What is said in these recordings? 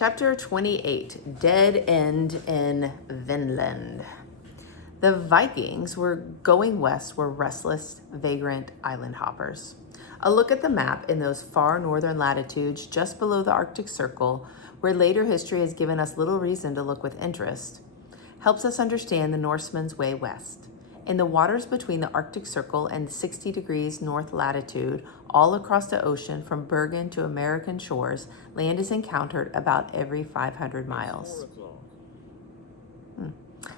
Chapter 28, Dead End in Vinland. The Vikings were going west were restless, vagrant island hoppers. A look at the map in those far northern latitudes just below the Arctic Circle, where later history has given us little reason to look with interest, helps us understand the Norsemen's way west. In the waters between the Arctic Circle and 60 degrees north latitude, all across the ocean from Bergen to American shores, land is encountered about every 500 miles.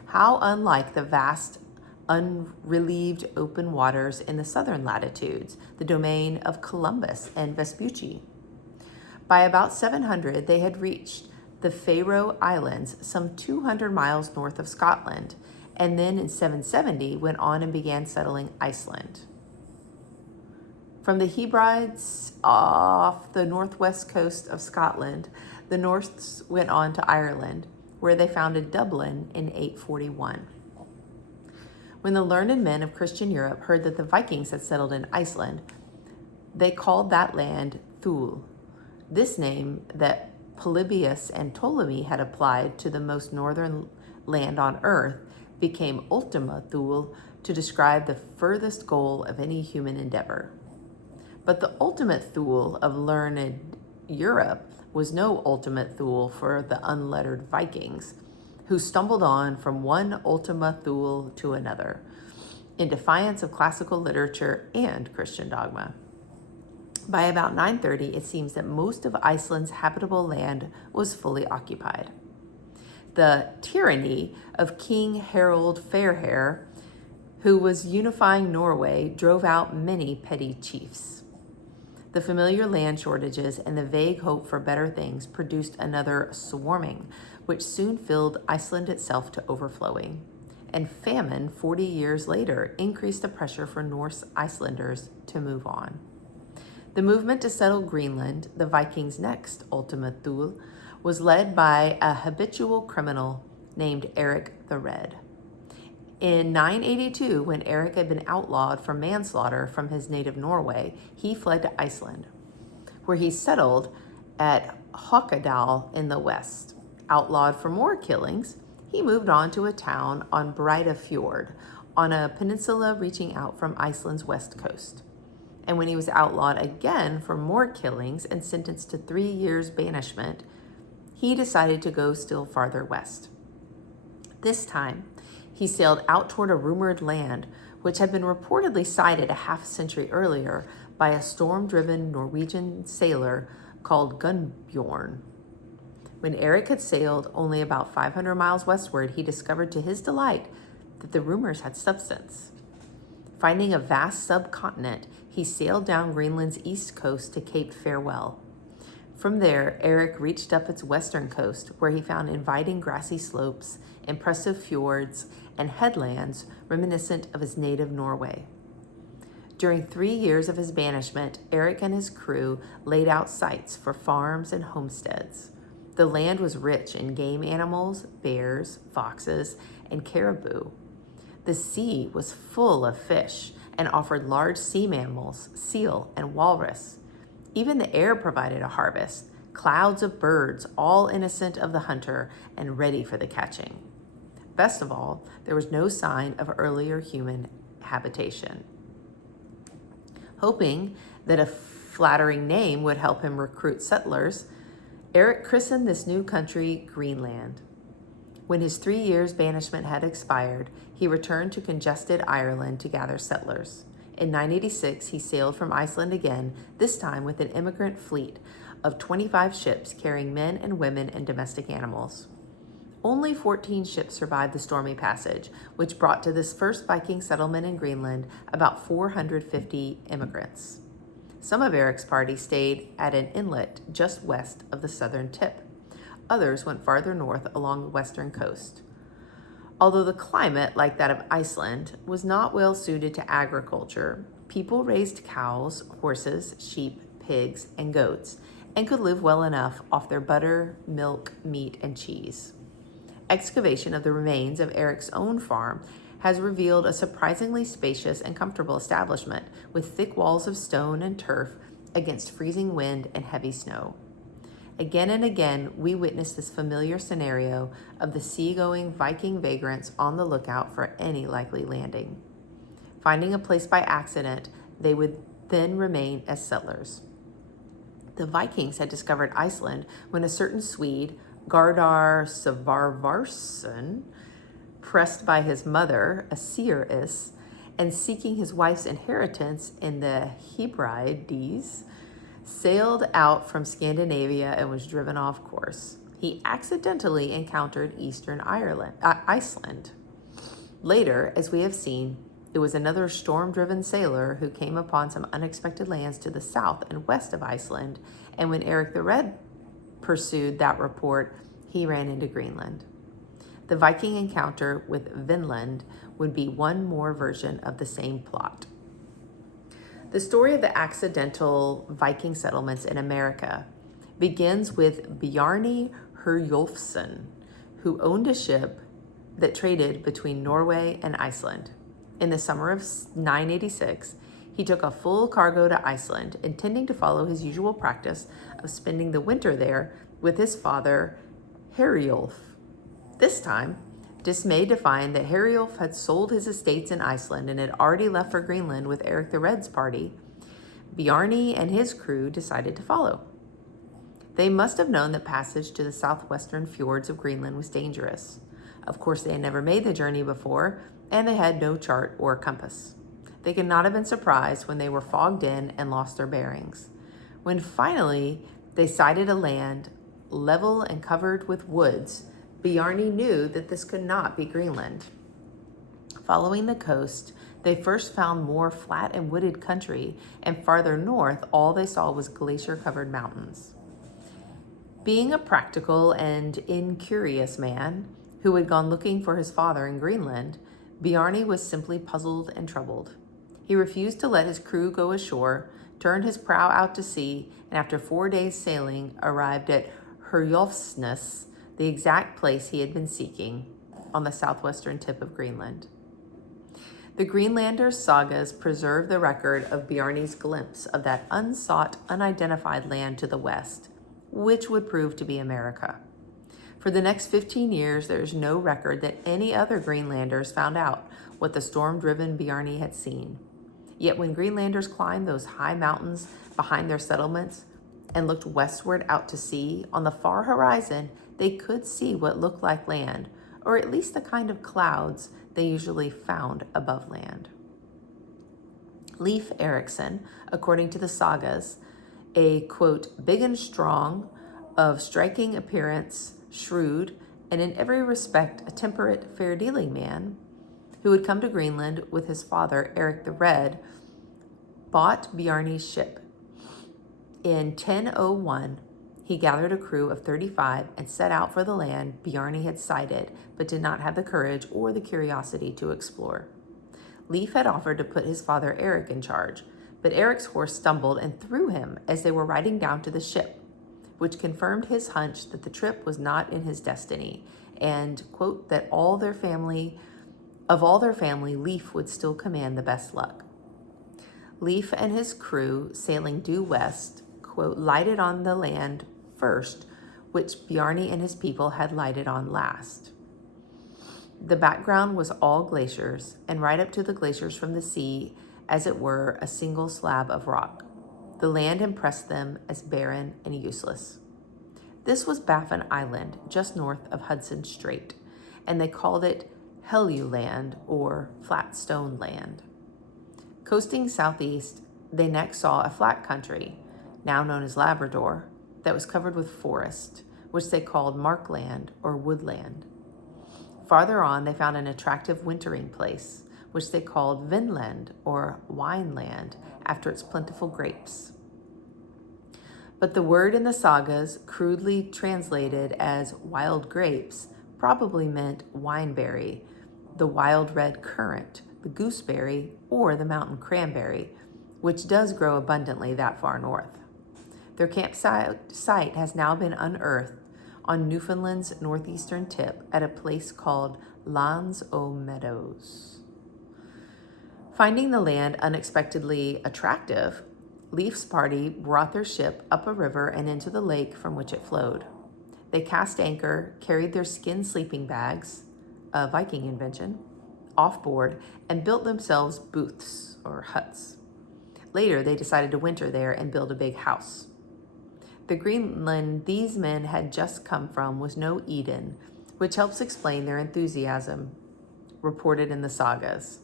How unlike the vast, unrelieved open waters in the southern latitudes, the domain of Columbus and Vespucci. By about 700, they had reached the Faroe Islands, some 200 miles north of Scotland, and then in 770 went on and began settling Iceland. From the Hebrides off the northwest coast of Scotland, the Norse went on to Ireland, where they founded Dublin in 841. When the learned men of Christian Europe heard that the Vikings had settled in Iceland, they called that land Thule. This name that Polybius and Ptolemy had applied to the most northern land on earth became Ultima Thule to describe the furthest goal of any human endeavor. But the ultimate Thule of learned Europe was no ultimate Thule for the unlettered Vikings, who stumbled on from one Ultima Thule to another, in defiance of classical literature and Christian dogma. By about 930, it seems that most of Iceland's habitable land was fully occupied. The tyranny of King Harald Fairhair, who was unifying Norway, drove out many petty chiefs. The familiar land shortages and the vague hope for better things produced another swarming, which soon filled Iceland itself to overflowing. And famine 40 years later increased the pressure for Norse Icelanders to move on. The movement to settle Greenland, the Vikings' next Ultima Thule, was led by a habitual criminal named Eric the Red. In 982, when Eric had been outlawed for manslaughter from his native Norway, he fled to Iceland, where he settled at Hakadal in the west. Outlawed for more killings, he moved on to a town on Breida Fjord, on a peninsula reaching out from Iceland's west coast. And when he was outlawed again for more killings and sentenced to 3 years banishment, he decided to go still farther west. This time, he sailed out toward a rumored land which had been reportedly sighted a half century earlier by a storm-driven Norwegian sailor called Gunnbjorn. When Eric had sailed only about 500 miles westward, he discovered to his delight that the rumors had substance. Finding a vast subcontinent, he sailed down Greenland's east coast to Cape Farewell. From there, Eric reached up its western coast, where he found inviting grassy slopes, impressive fjords, and headlands reminiscent of his native Norway. During 3 years of his banishment, Eric and his crew laid out sites for farms and homesteads. The land was rich in game animals, bears, foxes, and caribou. The sea was full of fish and offered large sea mammals, seal, and walrus. Even the air provided a harvest, clouds of birds, all innocent of the hunter and ready for the catching. Best of all, there was no sign of earlier human habitation. Hoping that a flattering name would help him recruit settlers, Eric christened this new country Greenland. When his 3 years banishment had expired, he returned to congested Ireland to gather settlers. In 986, he sailed from Iceland again, this time with an immigrant fleet of 25 ships carrying men and women and domestic animals. Only 14 ships survived the stormy passage, which brought to this first Viking settlement in Greenland about 450 immigrants. Some of Eric's party stayed at an inlet just west of the southern tip. Others went farther north along the western coast. Although the climate, like that of Iceland, was not well suited to agriculture, people raised cows, horses, sheep, pigs, and goats, and could live well enough off their butter, milk, meat, and cheese. Excavation of the remains of Eric's own farm has revealed a surprisingly spacious and comfortable establishment with thick walls of stone and turf against freezing wind and heavy snow. Again and again, we witness this familiar scenario of the seagoing Viking vagrants on the lookout for any likely landing. Finding a place by accident, they would then remain as settlers. The Vikings had discovered Iceland when a certain Swede, Gardar Svarvarsson, pressed by his mother, Asiris, and seeking his wife's inheritance in the Hebrides, sailed out from Scandinavia and was driven off course. He accidentally encountered Eastern Iceland. Later, as we have seen, it was another storm-driven sailor who came upon some unexpected lands to the south and west of Iceland, and when Eric the Red pursued that report, he ran into Greenland. The Viking encounter with Vinland would be one more version of the same plot. The story of the accidental Viking settlements in America begins with Bjarni Herjolfsson, who owned a ship that traded between Norway and Iceland. In the summer of 986, he took a full cargo to Iceland, intending to follow his usual practice of spending the winter there with his father, Herjolf. This time, dismayed to find that Herjolf had sold his estates in Iceland and had already left for Greenland with Eric the Red's party, Bjarni and his crew decided to follow. They must have known that passage to the southwestern fjords of Greenland was dangerous. Of course, they had never made the journey before, and they had no chart or compass. They could not have been surprised when they were fogged in and lost their bearings. When finally they sighted a land level and covered with woods, Bjarni knew that this could not be Greenland. Following the coast, they first found more flat and wooded country, and farther north, all they saw was glacier-covered mountains. Being a practical and incurious man who had gone looking for his father in Greenland, Bjarni was simply puzzled and troubled. He refused to let his crew go ashore, turned his prow out to sea, and after 4 days sailing, arrived at Herjolfsnes, the exact place he had been seeking, on the southwestern tip of Greenland. The Greenlanders' sagas preserve the record of Bjarni's glimpse of that unsought, unidentified land to the west, which would prove to be America. For the next 15 years, there is no record that any other Greenlanders found out what the storm-driven Bjarni had seen. Yet when Greenlanders climbed those high mountains behind their settlements and looked westward out to sea, on the far horizon, they could see what looked like land, or at least the kind of clouds they usually found above land. Leif Erikson, according to the sagas, a, quote, big and strong, of striking appearance, shrewd, and in every respect a temperate, fair-dealing man, who had come to Greenland with his father, Eric the Red, bought Bjarni's ship. In 1001, he gathered a crew of 35 and set out for the land Bjarni had sighted, but did not have the courage or the curiosity to explore. Leif had offered to put his father Eric in charge, but Eric's horse stumbled and threw him as they were riding down to the ship, which confirmed his hunch that the trip was not in his destiny, and, quote, that of all their family, Leif would still command the best luck. Leif and his crew, sailing due west, quote, lighted on the land first, which Bjarni and his people had lighted on last. The background was all glaciers, and right up to the glaciers from the sea, as it were, a single slab of rock. The land impressed them as barren and useless. This was Baffin Island, just north of Hudson Strait, and they called it Helluland, or Flat Stone Land. Coasting southeast, they next saw a flat country, now known as Labrador, that was covered with forest, which they called Markland or Woodland. Farther on, they found an attractive wintering place, which they called Vinland or Wineland, after its plentiful grapes. But the word in the sagas, crudely translated as wild grapes, probably meant wineberry, the wild red currant, the gooseberry, or the mountain cranberry, which does grow abundantly that far north. Their campsite has now been unearthed on Newfoundland's northeastern tip at a place called Lands o' Meadows. Finding the land unexpectedly attractive, Leif's party brought their ship up a river and into the lake from which it flowed. They cast anchor, carried their skin sleeping bags, a Viking invention, off board, and built themselves booths or huts. Later, they decided to winter there and build a big house. The Greenland these men had just come from was no Eden, which helps explain their enthusiasm reported in the sagas.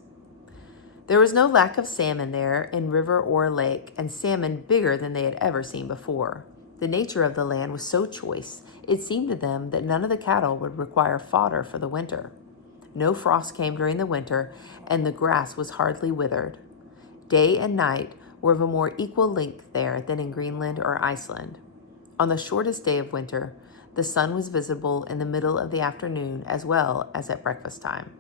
There was no lack of salmon there in river or lake, and salmon bigger than they had ever seen before. The nature of the land was so choice, it seemed to them that none of the cattle would require fodder for the winter. No frost came during the winter, and the grass was hardly withered. Day and night were of a more equal length there than in Greenland or Iceland. On the shortest day of winter, the sun was visible in the middle of the afternoon as well as at breakfast time.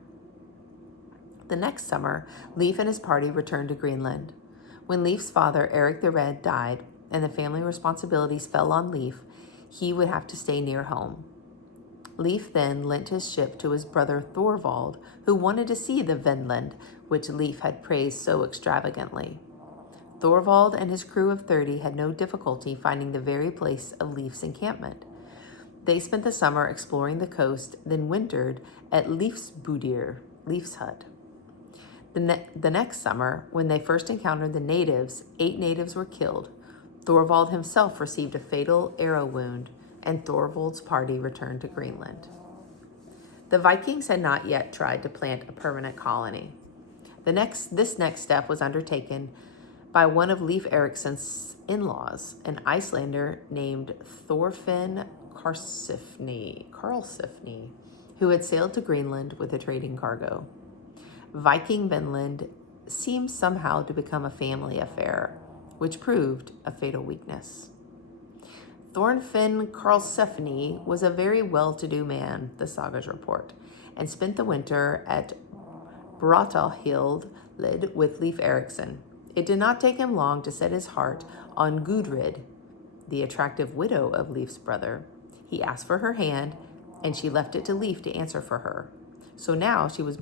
The next summer, Leif and his party returned to Greenland. When Leif's father, Eric the Red, died and the family responsibilities fell on Leif, he would have to stay near home. Leif then lent his ship to his brother Thorvald, who wanted to see the Vinland, which Leif had praised so extravagantly. Thorvald and his crew of 30 had no difficulty finding the very place of Leif's encampment. They spent the summer exploring the coast, then wintered at Leifsbudir, Leif's hut. The next summer, when they first encountered the natives, 8 natives were killed. Thorvald himself received a fatal arrow wound, and Thorvald's party returned to Greenland. The Vikings had not yet tried to plant a permanent colony. This next step was undertaken by one of Leif Erikson's in-laws, an Icelander named Thorfinn Karlsefni, who had sailed to Greenland with a trading cargo. Viking Vinland seemed somehow to become a family affair, which proved a fatal weakness. Thorfinn Karlsefni was a very well-to-do man, the sagas report, and spent the winter at Brattahlid with Leif Erikson. It did not take him long to set his heart on Gudrid, the attractive widow of Leif's brother. He asked for her hand, and she left it to Leif to answer for her. So now she was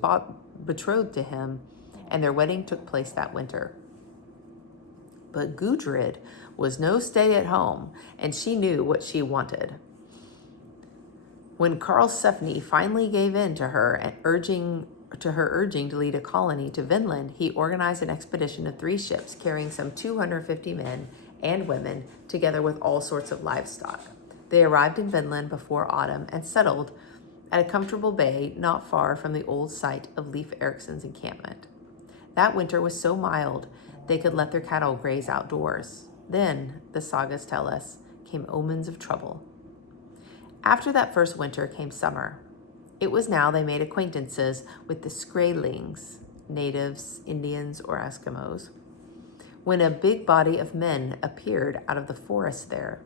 betrothed to him, and their wedding took place that winter. But Gudrid was no stay at home, and she knew what she wanted. When Karlsefni finally gave in to her urging to lead a colony to Vinland, he organized an expedition of 3 ships carrying some 250 men and women, together with all sorts of livestock. They arrived in Vinland before autumn and settled at a comfortable bay not far from the old site of Leif Erikson's encampment. That winter was so mild they could let their cattle graze outdoors. Then, the sagas tell us, came omens of trouble. After that first winter came summer. It was now they made acquaintances with the Skraelings, natives, Indians, or Eskimos, when a big body of men appeared out of the forest there.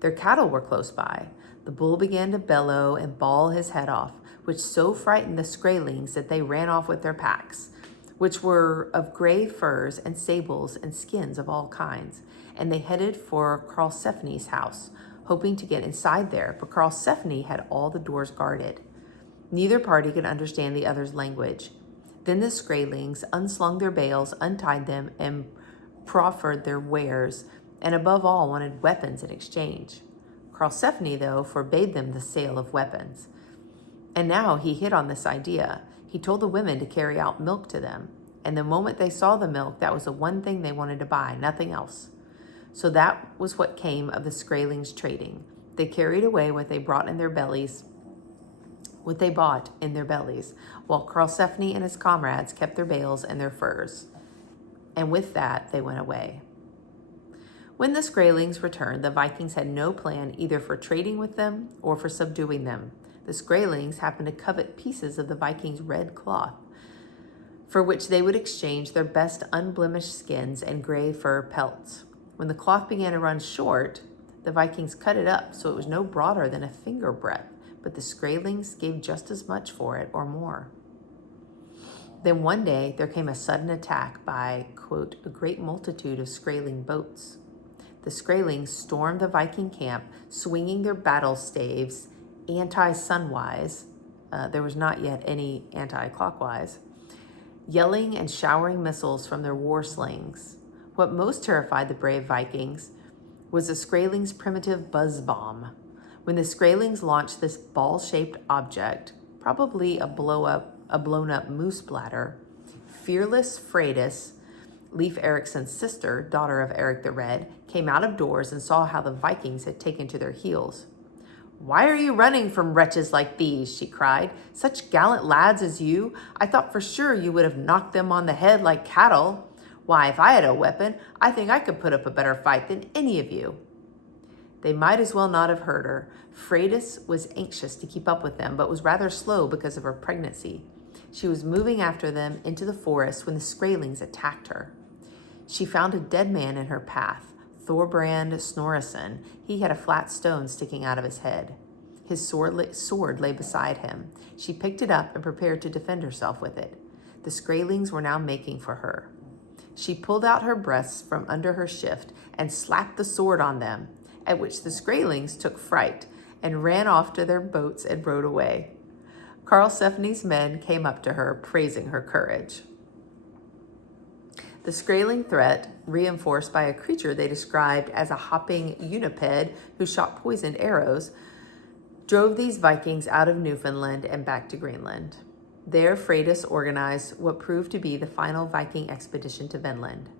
Their cattle were close by. The bull began to bellow and bawl his head off, which so frightened the Skraelings that they ran off with their packs, which were of gray furs and sables and skins of all kinds, and they headed for Karlsefni's house, hoping to get inside there, but Karlsefni had all the doors guarded. Neither party could understand the other's language. Then the Skraelings unslung their bales, untied them, and proffered their wares, and above all wanted weapons in exchange. Karlsefni, though, forbade them the sale of weapons. And now he hit on this idea. He told the women to carry out milk to them, and the moment they saw the milk, that was the one thing they wanted to buy, nothing else. So that was what came of the Skraelings trading. They carried away what they bought in their bellies, while Karlsefni and his comrades kept their bales and their furs. And with that, they went away. When the Skraelings returned, the Vikings had no plan either for trading with them or for subduing them. The Skraelings happened to covet pieces of the Vikings' red cloth, for which they would exchange their best unblemished skins and gray fur pelts. When the cloth began to run short, the Vikings cut it up so it was no broader than a finger breadth, but the Skraelings gave just as much for it or more. Then one day there came a sudden attack by, quote, a great multitude of Skraeling boats. The Skraelings stormed the Viking camp, swinging their battle staves anti-sunwise. There was not yet any anti-clockwise, yelling and showering missiles from their war slings. What most terrified the brave Vikings was the Skraelings' primitive buzz bomb. When the Skraelings launched this ball-shaped object, probably a blown-up moose bladder, fearless Freydis, Leif Erikson's sister, daughter of Eric the Red, came out of doors and saw how the Vikings had taken to their heels. "Why are you running from wretches like these?" she cried. "Such gallant lads as you! I thought for sure you would have knocked them on the head like cattle. Why, if I had a weapon, I think I could put up a better fight than any of you." They might as well not have heard her. Freydis was anxious to keep up with them, but was rather slow because of her pregnancy. She was moving after them into the forest when the Skraelings attacked her. She found a dead man in her path, Thorbrand Snorrason. He had a flat stone sticking out of his head. His sword lay beside him. She picked it up and prepared to defend herself with it. The Skraelings were now making for her. She pulled out her breasts from under her shift and slapped the sword on them, at which the Skraelings took fright and ran off to their boats and rowed away. Karlsefni's men came up to her, praising her courage. The Skraeling threat, reinforced by a creature they described as a hopping uniped who shot poisoned arrows, drove these Vikings out of Newfoundland and back to Greenland. There, Freydis organized what proved to be the final Viking expedition to Vinland.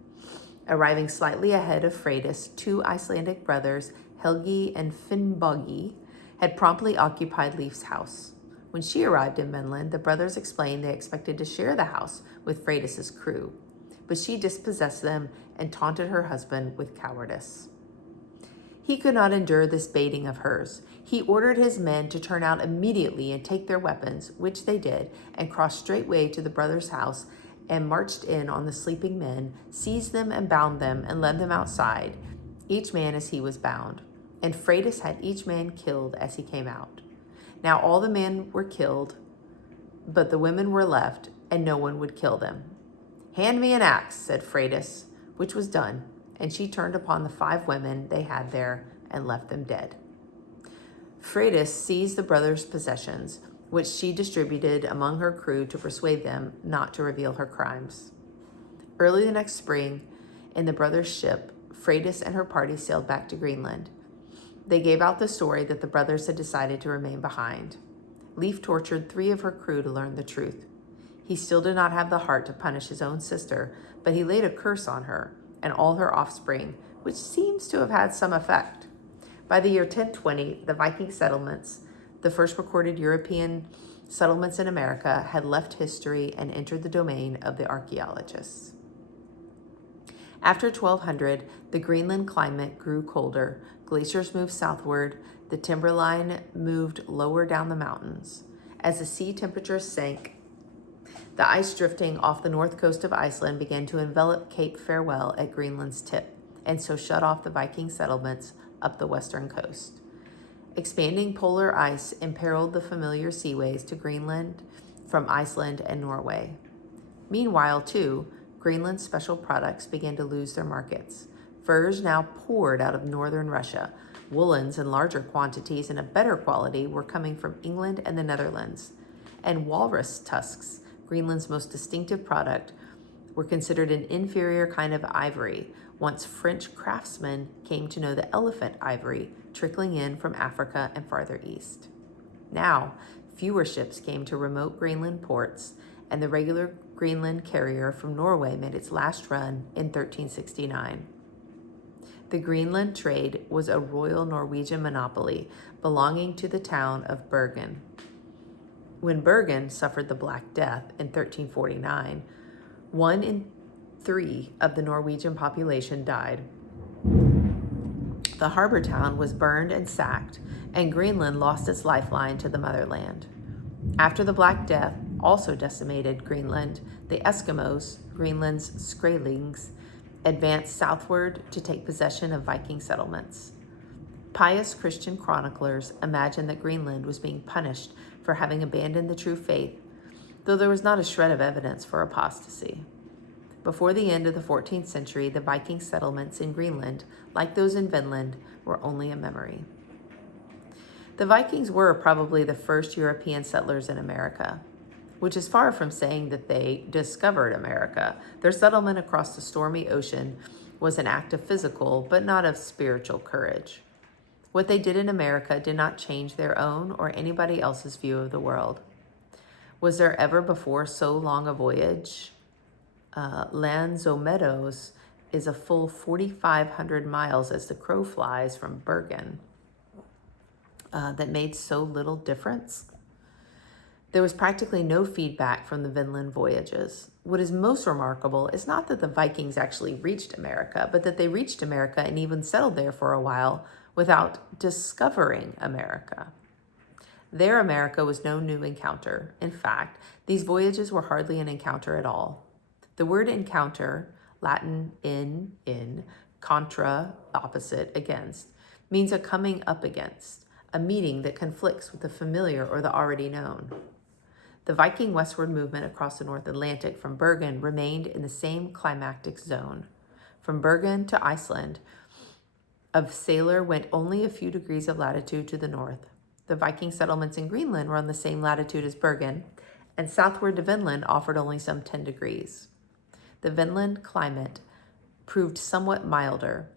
Arriving slightly ahead of Freydis, two Icelandic brothers, Helgi and Finnbogi, had promptly occupied Leif's house. When she arrived in Vinland, the brothers explained they expected to share the house with Freydis's crew, but she dispossessed them and taunted her husband with cowardice. He could not endure this baiting of hers. He ordered his men to turn out immediately and take their weapons, which they did, and crossed straightway to the brothers' house and marched in on the sleeping men, seized them and bound them and led them outside, each man as he was bound. And Freydis had each man killed as he came out. Now all the men were killed, but the women were left, and no one would kill them. "Hand me an axe," said Freydis, which was done, and she turned upon the 5 women they had there and left them dead. Freydis seized the brothers' possessions, which she distributed among her crew to persuade them not to reveal her crimes. Early the next spring, in the brothers' ship, Freydis and her party sailed back to Greenland. They gave out the story that the brothers had decided to remain behind. Leif tortured 3 of her crew to learn the truth. He still did not have the heart to punish his own sister, but he laid a curse on her and all her offspring, which seems to have had some effect. By the year 1020, the Viking settlements, the first recorded European settlements in America, had left history and entered the domain of the archaeologists. After 1200, the Greenland climate grew colder, glaciers moved southward, the timberline moved lower down the mountains. As the sea temperature sank, the ice drifting off the north coast of Iceland began to envelop Cape Farewell at Greenland's tip, and so shut off the Viking settlements up the western coast. Expanding polar ice imperiled the familiar seaways to Greenland from Iceland and Norway. Meanwhile, too, Greenland's special products began to lose their markets. Furs now poured out of northern Russia. Woolens in larger quantities and of better quality were coming from England and the Netherlands. And walrus tusks, Greenland's most distinctive product, were considered an inferior kind of ivory, once French craftsmen came to know the elephant ivory trickling in from Africa and farther east. Now, fewer ships came to remote Greenland ports, and the regular Greenland carrier from Norway made its last run in 1369. The Greenland trade was a royal Norwegian monopoly belonging to the town of Bergen. When Bergen suffered the Black Death in 1349, 1 in 3 of the Norwegian population died. The harbor town was burned and sacked, and Greenland lost its lifeline to the motherland. After the Black Death also decimated Greenland, the Eskimos, Greenland's Skraelings, advanced southward to take possession of Viking settlements. Pious Christian chroniclers imagined that Greenland was being punished for having abandoned the true faith, though there was not a shred of evidence for apostasy. Before the end of the 14th century, the Viking settlements in Greenland, like those in Vinland, were only a memory. The Vikings were probably the first European settlers in America. which is far from saying that they discovered America. Their settlement across the stormy ocean was an act of physical, but not of spiritual courage. What they did in America did not change their own or anybody else's view of the world. Was there ever before so long a voyage? Lanzomedos is a full 4,500 miles as the crow flies from Bergen. That made so little difference. There was practically no feedback from the Vinland voyages. What is most remarkable is not that the Vikings actually reached America, but that they reached America and even settled there for a while without discovering America. Their America was no new encounter. In fact, these voyages were hardly an encounter at all. The word encounter, Latin in, contra, opposite, against, means a coming up against, a meeting that conflicts with the familiar or the already known. The Viking westward movement across the North Atlantic from Bergen remained in the same climactic zone. From Bergen to Iceland, a sailor went only a few degrees of latitude to the north. The Viking settlements in Greenland were on the same latitude as Bergen, and southward to Vinland offered only some 10 degrees. The Vinland climate proved somewhat milder,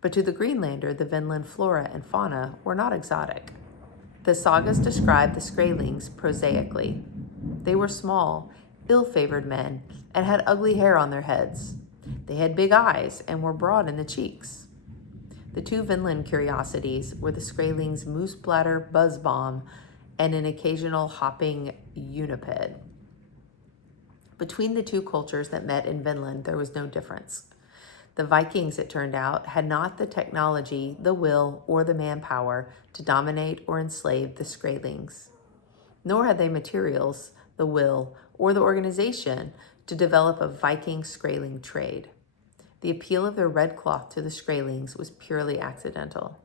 but to the Greenlander, the Vinland flora and fauna were not exotic. The sagas describe the Skraelings prosaically. They were small, ill-favored men and had ugly hair on their heads. They had big eyes and were broad in the cheeks. The two Vinland curiosities were the Skraelings' moose bladder buzz bomb and an occasional hopping uniped. Between the two cultures that met in Vinland, there was no difference. The Vikings, it turned out, had not the technology, the will, or the manpower to dominate or enslave the Skraelings. Nor had they materials, the will, or the organization to develop a Viking Skraeling trade. The appeal of their red cloth to the Skraelings was purely accidental.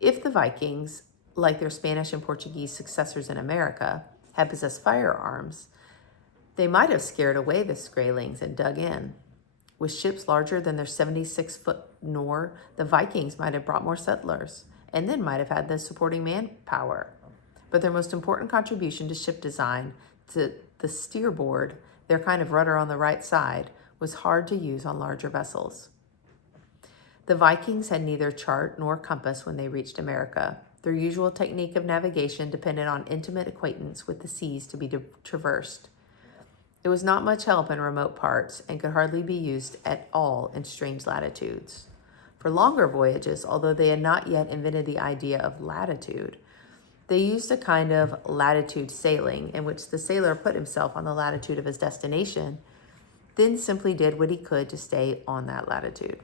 If the Vikings, like their Spanish and Portuguese successors in America, had possessed firearms, they might have scared away the Skraelings and dug in. With ships larger than their 76-foot Nor, the Vikings might have brought more settlers, and then might have had the supporting manpower. But their most important contribution to ship design, to the steerboard, their kind of rudder on the right side, was hard to use on larger vessels. The Vikings had neither chart nor compass when they reached America. Their usual technique of navigation depended on intimate acquaintance with the seas to be traversed. It was not much help in remote parts and could hardly be used at all in strange latitudes. For longer voyages, although they had not yet invented the idea of latitude, they used a kind of latitude sailing in which the sailor put himself on the latitude of his destination, then simply did what he could to stay on that latitude.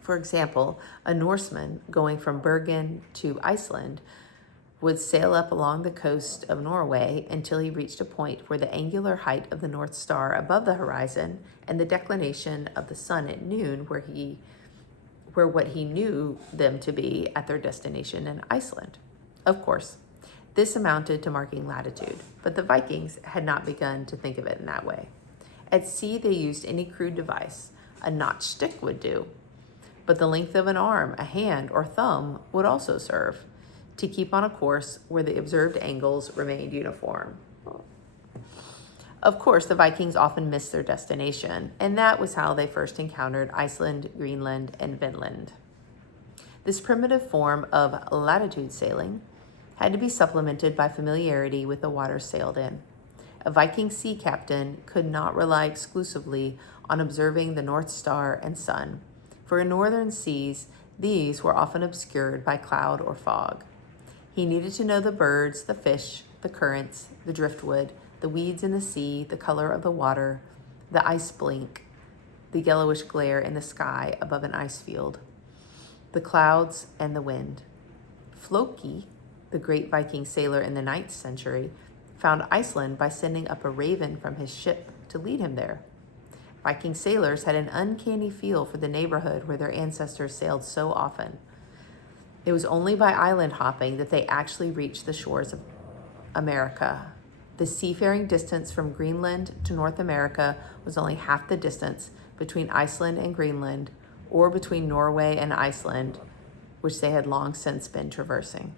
For example, a Norseman going from Bergen to Iceland would sail up along the coast of Norway until he reached a point where the angular height of the North Star above the horizon and the declination of the sun at noon were what he knew them to be at their destination in Iceland. Of course, this amounted to marking latitude, but the Vikings had not begun to think of it in that way. At sea, they used any crude device. A notched stick would do, but the length of an arm, a hand, or thumb would also serve to keep on a course where the observed angles remained uniform. Of course, the Vikings often missed their destination, and that was how they first encountered Iceland, Greenland, and Vinland. This primitive form of latitude sailing had to be supplemented by familiarity with the waters sailed in. A Viking sea captain could not rely exclusively on observing the North Star and sun, for in northern seas, these were often obscured by cloud or fog. He needed to know the birds, the fish, the currents, the driftwood, the weeds in the sea, the color of the water, the ice blink, the yellowish glare in the sky above an ice field, the clouds, and the wind. Floki, the great Viking sailor in the 9th century, found Iceland by sending up a raven from his ship to lead him there. Viking sailors had an uncanny feel for the neighborhood where their ancestors sailed so often. It was only by island hopping that they actually reached the shores of America. The seafaring distance from Greenland to North America was only half the distance between Iceland and Greenland, or between Norway and Iceland, which they had long since been traversing.